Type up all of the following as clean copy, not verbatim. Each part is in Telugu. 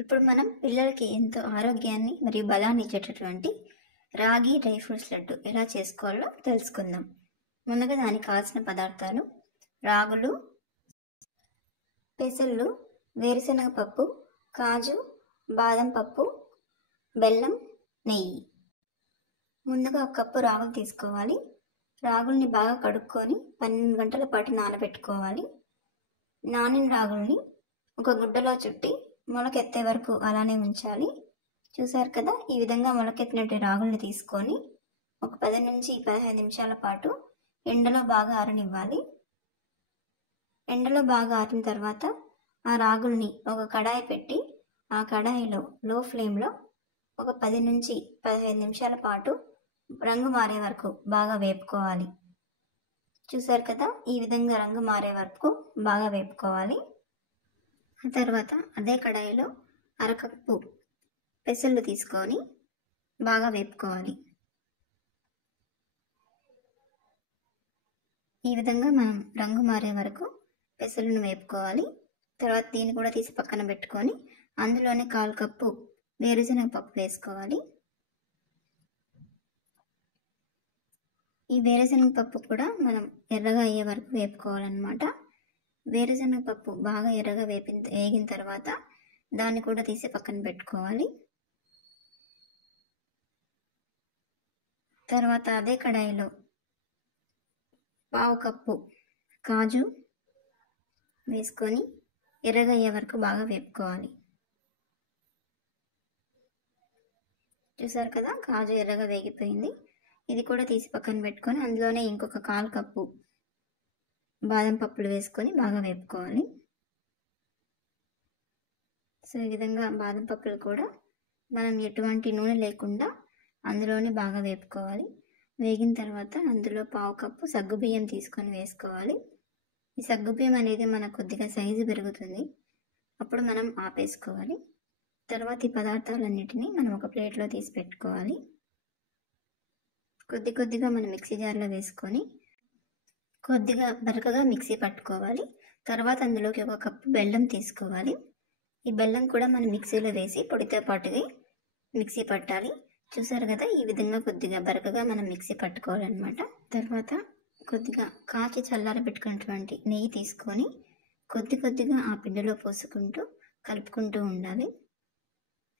ఇప్పుడు మనం పిల్లలకి ఎంతో ఆరోగ్యాన్ని మరియు బలాన్ని ఇచ్చేటటువంటి రాగి డ్రై ఫ్రూట్స్ లడ్డు ఎలా చేసుకోవాలో తెలుసుకుందాం. ముందుగా దానికి కావాల్సిన పదార్థాలు: రాగులు, పెసళ్ళు, వేరుశనగ పప్పు, కాజు, బాదం పప్పు, బెల్లం, నెయ్యి. ముందుగా 1 కప్పు రాగులు తీసుకోవాలి. రాగుల్ని బాగా కడుక్కొని 12 గంటల పాటు నానబెట్టుకోవాలి. నానిన రాగుల్ని ఒక గుడ్డలో చుట్టి మొలకెత్తే వరకు అలానే ఉంచాలి. చూసారు కదా, ఈ విధంగా మొలకెత్తినట్టు రాగుల్ని తీసుకొని ఒక 10 నుంచి 15 నిమిషాల పాటు ఎండలో బాగా ఆరనివ్వాలి. ఎండలో బాగా ఆరిన తర్వాత ఆ రాగుల్ని ఒక కడాయి పెట్టి ఆ కడాయిలో లో ఫ్లేమ్లో ఒక 10 నుంచి 15 నిమిషాల పాటు రంగు మారే వరకు బాగా వేపుకోవాలి. చూసారు కదా, ఈ విధంగా రంగు మారే వరకు బాగా వేపుకోవాలి. ఆ తర్వాత అదే కడాయిలో 1/2 కప్పు పెసళ్ళు తీసుకొని బాగా వేపుకోవాలి. ఈ విధంగా మనం రంగు మారే వరకు పెసలను వేపుకోవాలి. తర్వాత దీన్ని కూడా తీసి పక్కన పెట్టుకొని అందులోనే 1/4 కప్పు వేరుశనగ పప్పు వేసుకోవాలి. ఈ వేరుశనగ పప్పు కూడా మనం ఎర్రగా అయ్యే వరకు వేపుకోవాలన్నమాట. వేరుశనగ పప్పు బాగా ఎర్రగా వేగిన తర్వాత దాన్ని కూడా తీసి పక్కన పెట్టుకోవాలి. తర్వాత అదే కడాయిలో 1/2 కప్పు కాజు వేసుకొని ఎర్రగా అయ్యే వరకు బాగా వేపుకోవాలి. చూసారు కదా, కాజు ఎర్రగా వేగిపోయింది. ఇది కూడా తీసి పక్కన పెట్టుకొని అందులోనే ఇంకొక 1/4 కప్పు బాదం పప్పులు వేసుకొని బాగా వేపుకోవాలి. సో ఈ విధంగా బాదం పప్పులు కూడా మనం ఎటువంటి నూనె లేకుండా అందులోనే బాగా వేపుకోవాలి. వేగిన తర్వాత అందులో 1/2 కప్పు సగ్గుబియ్యం తీసుకొని వేసుకోవాలి. ఈ సగ్గుబియ్యం అనేది మనకు కొద్దిగా సైజు పెరుగుతుంది, అప్పుడు మనం ఆపేసుకోవాలి. తర్వాత ఈ పదార్థాలన్నిటినీ మనం ఒక ప్లేట్లో తీసి పెట్టుకోవాలి. కొద్దిగా మనం మిక్సీ జార్లో వేసుకొని కొద్దిగా బరకగా మిక్సీ పట్టుకోవాలి. తర్వాత అందులోకి 1 కప్పు బెల్లం తీసుకోవాలి. ఈ బెల్లం కూడా మనం మిక్సీలో వేసి పొడితో పాటుగా మిక్సీ పట్టాలి. చూసారు కదా, ఈ విధంగా కొద్దిగా బరకగా మనం మిక్సీ పట్టుకోవాలన్నమాట. తర్వాత కొద్దిగా కాచి చల్లారి పెట్టుకున్నటువంటి నెయ్యి తీసుకొని కొద్దిగా ఆ పిండిలో పోసుకుంటూ కలుపుకుంటూ ఉండాలి.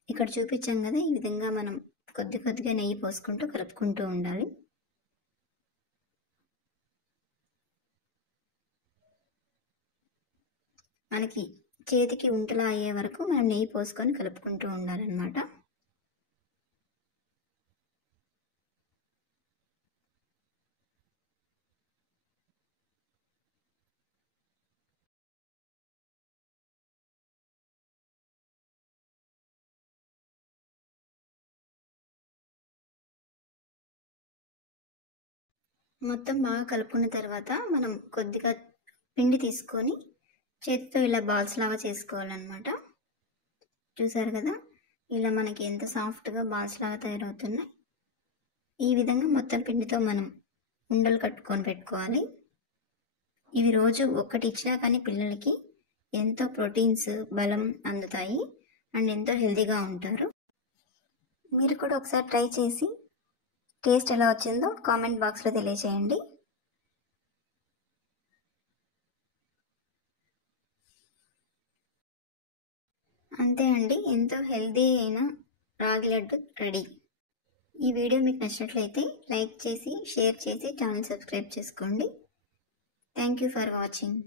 ఇక్కడ చూపించాం కదా, ఈ విధంగా మనం కొద్దిగా నెయ్యి పోసుకుంటూ కలుపుకుంటూ ఉండాలి. మనకి చేతికి ఉంటలా అయ్యే వరకు మనం నెయ్యి పోసుకొని కలుపుకుంటూ ఉండాలన్నమాట. మొత్తం బాగా కలుపుకున్న తర్వాత మనం కొద్దిగా పిండి తీసుకొని చేతితో ఇలా బాల్స్ లాగా చేసుకోవాలన్నమాట. చూసారు కదా, ఇలా మనకి ఎంత సాఫ్ట్గా బాల్స్ లాగా తయారవుతున్నాయి. ఈ విధంగా మొత్తం పిండితో మనం ఉండలు కట్టుకొని పెట్టుకోవాలి. ఇవి రోజు ఒక్కటి ఇచ్చినా కానీ పిల్లలకి ఎంతో ప్రోటీన్స్, బలం అందుతాయి అండ్ ఎంతో హెల్తీగా ఉంటారు. మీరు కూడా ఒకసారి ట్రై చేసి టేస్ట్ ఎలా వచ్చిందో కామెంట్ బాక్స్లో తెలియచేయండి. అంతే అండి, ఎంతో హెల్తీ అయిన రాగి లడ్డు రెడీ. ఈ వీడియో మీకు నచ్చినట్లయితే లైక్ చేసి, షేర్ చేసి ఛానల్ సబ్స్క్రైబ్ చేసుకోండి. Thank you for watching.